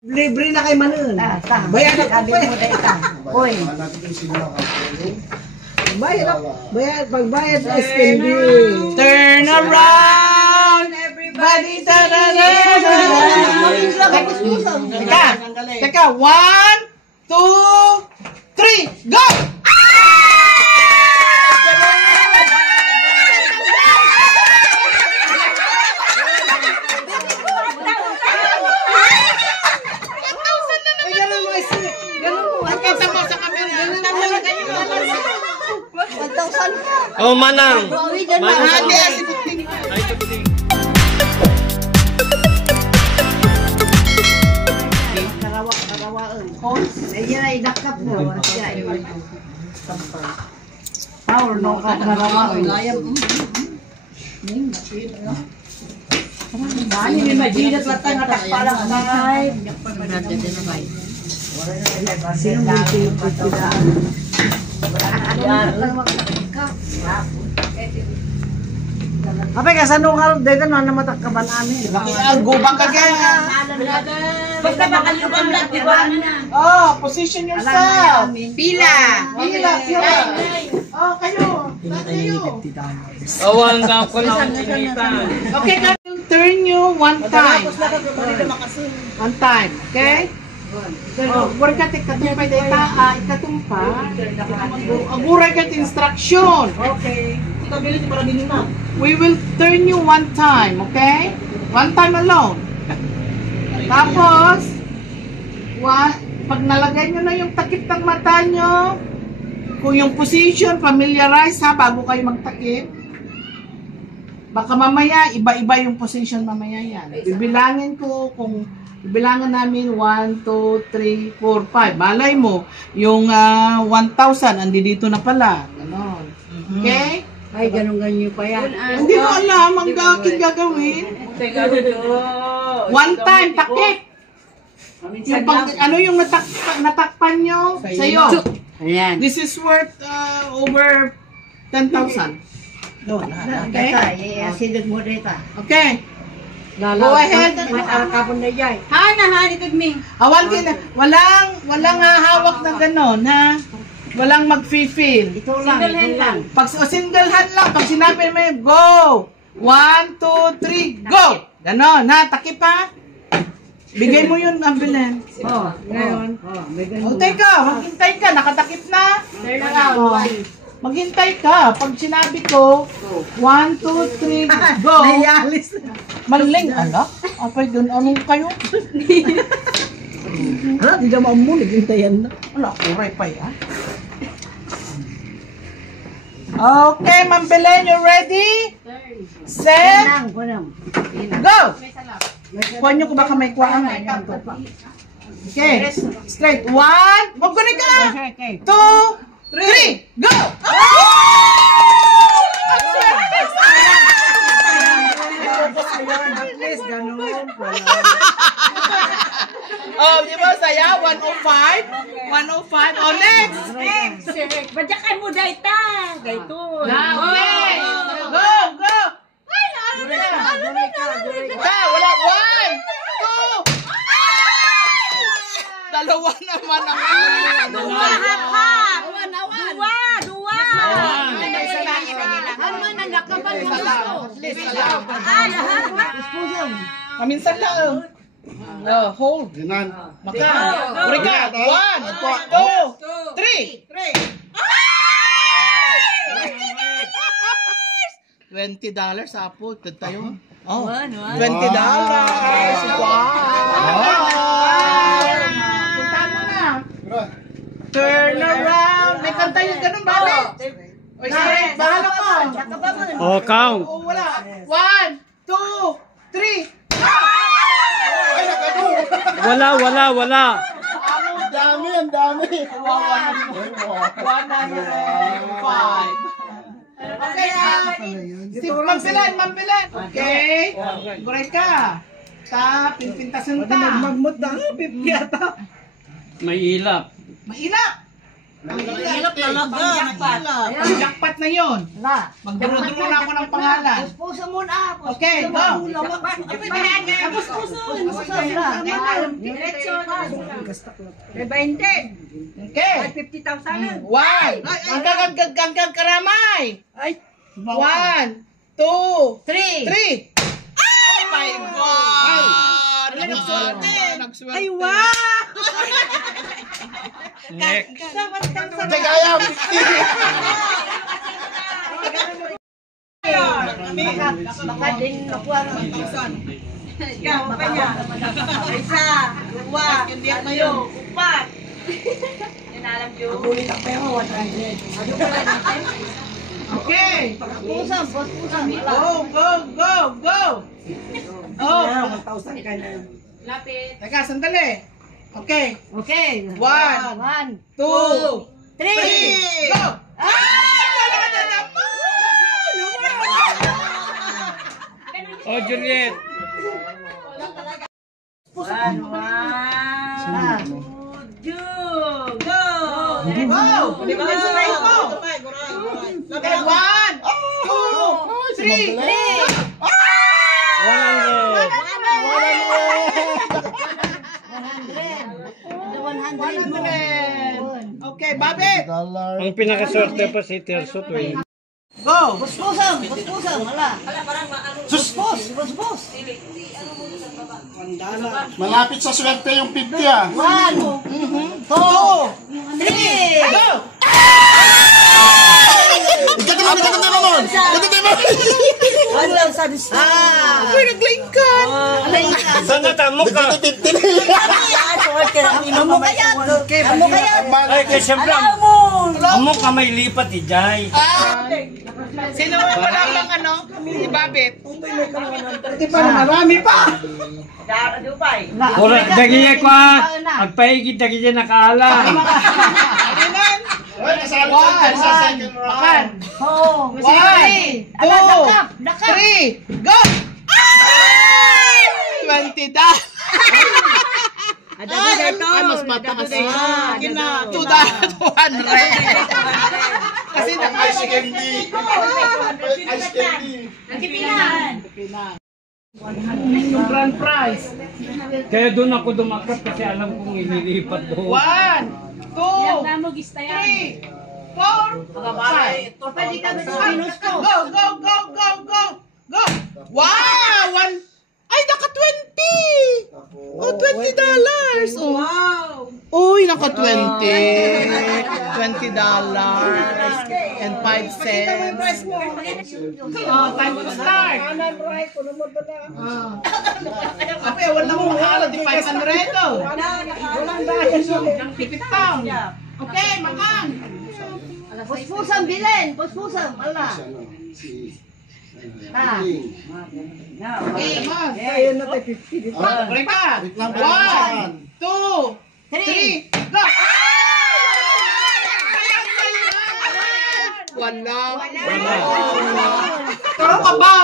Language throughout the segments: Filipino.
Libre na kay Manon. Bayad na po mo dito. Hoy. Bayad, pagbayad sa spending. Turn around, everybody. Teka, 1, 2, 3, go! Oh, Manang. Manang. Ayan ay dakap mo. Power no ka karawaon. Bani ni majinat latang atak pala kay. Sino mo apa ka sanong hal dito na matakkaban amin. Ang gubang ka kaya. Basta makalubang lang, di ba? Oh, position yourself. Pila. Pila. Oh, kayo. Awan ka ko na sinita. Okay, now turn you one time. One time, okay? Agura ka katumpay data, ikatumpa. Agura ka instruction. Okay. We will turn you one time, okay? One time alone. Tapos, pag nalagay nyo na yung takip ng mata nyo, kung yung position, familiarize ha, bago kayo magtakip. Baka mamaya, iba-iba yung position mamaya yan. Bibilangin ko kung bibilangan namin 1, 2, 3, 4, 5. Malay mo, yung 1,000, andi dito na pala. Ganon. Okay? Ay, ganun-ganyan pa yan. Hindi mo alam ang aking gagawin. One time, takip. Yung ano yung natakpan nyo sa'yo? Ayan. This is worth over 10,000. Okay? Asidog mo dito. Okay. Go ahead. Kapon na yan. Hana, itag me. Walang hawak na ganon, ha? Walang mag-feel. Ito lang. Pag single hand lang, pag sinabi mo, go! 1, 2, 3, go! Ganon, ha? Takip ha? Bigay mo yun, Ambilen. Ngayon. Teka, maghintay ka. Nakatakip na. Turn around. Maghintay ka. Pag sinabi ko, 1, 2, 3, go! Nayalis. Maling, ala? Apay, anong kayo? Hala, di naman mo. Naghintayan na. Wala, kuray pa ya. Okay, Ma'am Belen, you ready? Set, go! Kuha nyo ko baka may kuhaan. Okay, straight. 1, magkunin ka! 2, 3, go! Oh, di ba saya? 105? 105. Oh, next! Badyakan mo dayta. Gayto. Okay! Go! Go! Wala! 1, 2! Dalawa naman ang Dua. Paminsan lang. Hold. Maka. Kurika. 1, 2, 3. $20 apo. Tayo. Oh. $20. Wow. Punta mo na. Turn around. May kanta yung ganun ba? O, straight. Bahala ka. Oh, count. O, wala. 1, 2, 3. Wala. Ang dami. 105. Okay, Mampilan. Okay. Guray ka. Pinpintasan ta. Magmut na. 50 ata. May ilap. Mailap. Hirap talaga. Jackpot na yun. Wala. Magduro-duro na ako ng pangalan. Puso muna. Okay, go. Diretso. May 20. Okay. 50,000. One. Hanggang karamay. Ay. 1, 2, 3. 3. Oh my God! Nagswerte! Ay, wow! Next. Teka, ayaw. Baka din nakuha ng 1,000. Isa, dua, tatlo, upat. Ulit ang pera, 100. Okay. Pusam, pusam. Go! Oh, 1,000 ka na. teka, sandali. Okay. Okay. 1, 1, 2, 3, 3. go! Wala na naman! Oh, Juliet. Go! Sabay ko! Okay, 1, 2, 3. 100. Okay, Babet. Ang pinakaswerte pa si Terso Twin. Go! Puspusam, hala. Puspus. Malapit sa swerte yung 50 ah. 1, 2, 3. Go! Ganda naman! Walang sadis. Uy, naglingkan! Saan natamo ka? Amo kaya? Amo kaya? Ay, kay siyempre. Amo ka may lipat, Ijay. Sino wala lang ano? Si Babet. Hindi pa na marami pa. Ora, dagiya ko ha. Agpaigid, dagiya nakaala. Ay, kasali sa second round. Oo. 1, 2, 3, go! 20 da. Ay, mas mataas na. $200. Kasi Ice candy. Ice candy. yung grand prize. Kaya doon ako dumakat kasi alam kong inilipat doon. 1, 2, 3, 4, 5. Pwede ka ba sa Venus ko? Go! Wow! Ay, naka 20! Oh, $20! Oh. Wow! Uy, naka 20. $20 and 5 cents. Oh, time to start. Ape, wala mong hala di 500. Tipit pound. Okay, makan. Puspusam, bilin. Puspusam, hala. Okay, ayun na tayo 50. Mereka. 1, 2, 3, go! Wala. Taro ka ba?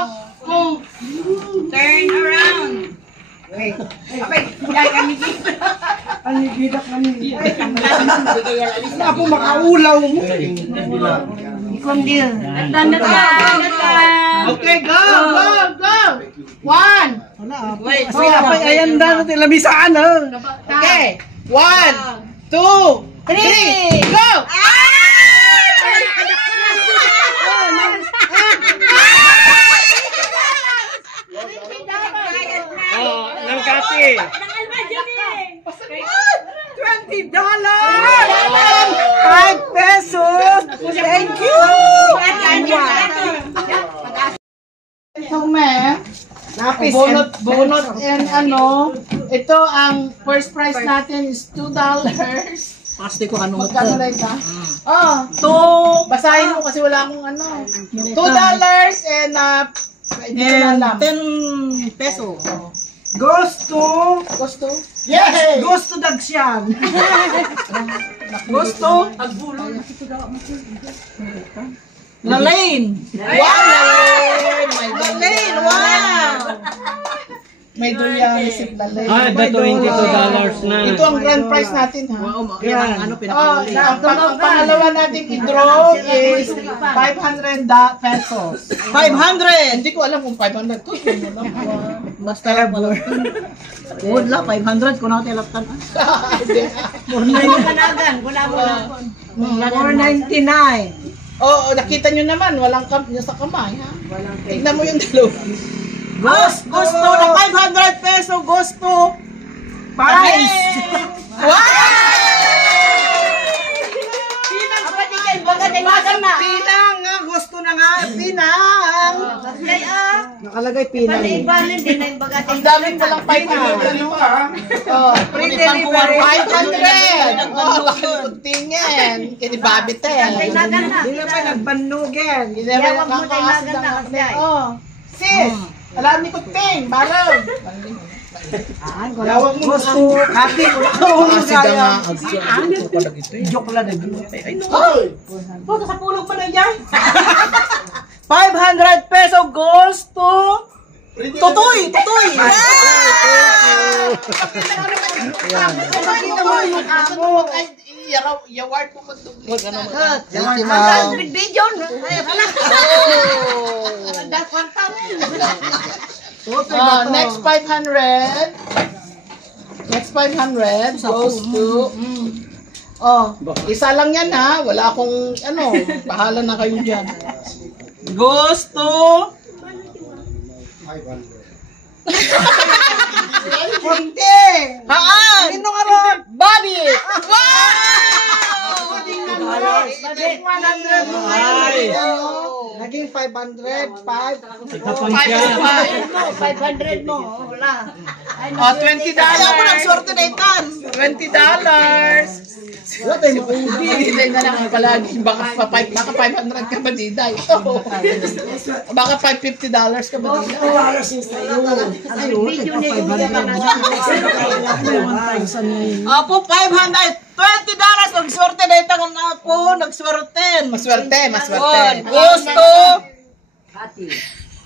Turn around. Wala po makaulaw mo. Ikong deal. Tanda ka. Okay, go! 1. Wait, ayan na natin lamisaan. Okay, 1, 2, 3, go! Oh, ng kati. $20! 5 pesos! Thank you! So, ma'am, bunot and ano, ito ang first prize natin is $2. Pasti ko ano Magkano na ito? Oh, basahin mo kasi wala akong ano. $2 and hindi ko na alam. 10 peso. Gusto? Yay! Gusto dagsyan. Gusto? Lalain. Wow! Lalain! Wow! May durian receipt na lang. Ah, ito $22 na. Ito ang grand prize natin, ha? Yan. Ang pangalawa nating i-draw is 500 pesos. 500! Hindi ko alam kung 500. Ito, yun mo lang. Basta ever. Wala, 500 kung natin laptan. Hindi. 499. Oo, nakita nyo naman, walang sa kamay, ha? Tignan mo yung dalawa. Gusto na 500 peso, gusto. Price. Pinang nga, gusto na nga, pinang. Nakalagay pinang. Ang daming walang 500, ano? Oh, free delivery. 500! Oh, nakalimutingin. Kini Babiten. Hindi na pa nagbanugin. Hindi na Oh, sis! Alam ni Kuting, baraw. Gusto, kaki, wala ko kaya. Joke lang na. Sa pulog pa na yan. 500 peso, gusto. Tutoy! Yaward mo mag-duplicate. Thank you, ma'am. Next 500. Next 500 goes to... isa lang yan, ha. Wala akong, bahala na kayo dyan. Gusto. 40. Haan! Sino ka ron? Bobby! Naging 500, 5. Kapang siya. 500 mo, wala. $20. Kaya mo nagsorte na itan. $20. Wala tayo Diday na lang palagi. Baka 500 ka ba, Diday? Baka $550 ka ba, Diday? Apo, 500. $20. Nagsorte na itan na po. Nagsorte. Maswerte. Gusto.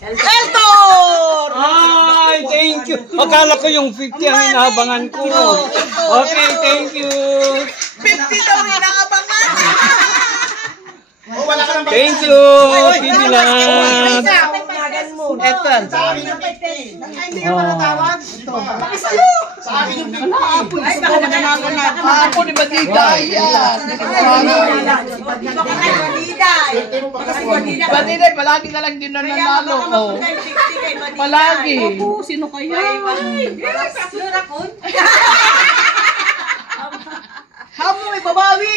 Elton! Ay, thank you. Akala ko yung 50 ang inaabangan ko. Okay, thank you. 50 daw rin ang abangan. Thank you. Pili lang. Elton. Hindi ka manatawag. Ako ni ba, Diday? Yan. Diday, palagi na lang din nanalo. Palagi. Sino kaya? Hamo, may babawi.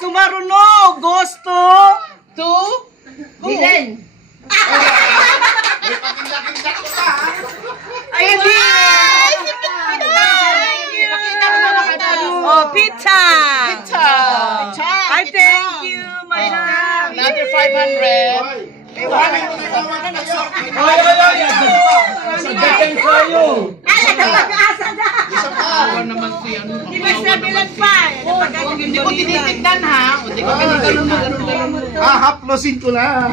Sumaruno, gusto. Dilen. Oh, pizza. I thank you, madam. Another 500. Sagdagan kayo. Awa naman si ano. Hindi ko tinitignan, ha? Hindi ko ganun. Haplosin ko na.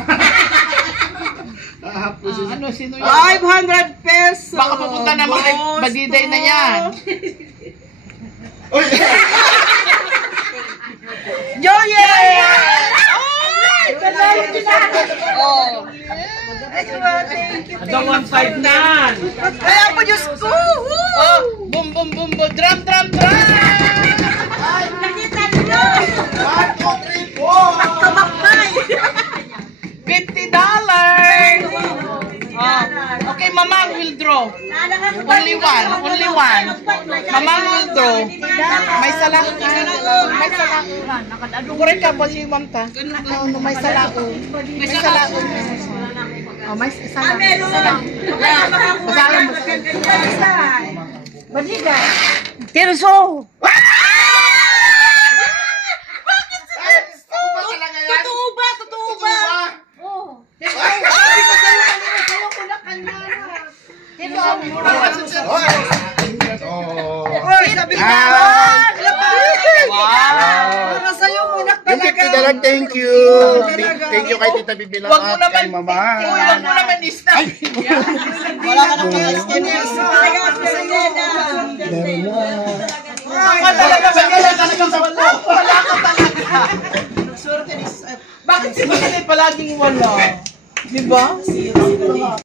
Haplosin. Ano, sino yun? 500 pesos. Baka papunta naman kay Badiday na yan. Joye! Ada 1.5 na. Kaya po, Diyos ko! Oh, boom, boom, boom, boom. Drum, drum, drum! Nakita niyo! 1, 2, 3, 4. Tumakbay! $50! Okay, Mamang will draw. Only one. Mamang will draw. May salang. May salang. Correct ka po si Ma'am ta. May salang. May salang. Oh, may salang. Tirso! Totoo ba? Oy, sabi ko! Wow! Para sa'yo, munak Yung talaga! 50 Direct, thank you. Thank you kay Tita Bibilang Wag mo at naman, kay Mama. wag mo naman i-stop. Wala ka nang mga Wala talaga ba yan? Wala ka talaga. Bakit si Mami palaging wala? Diba?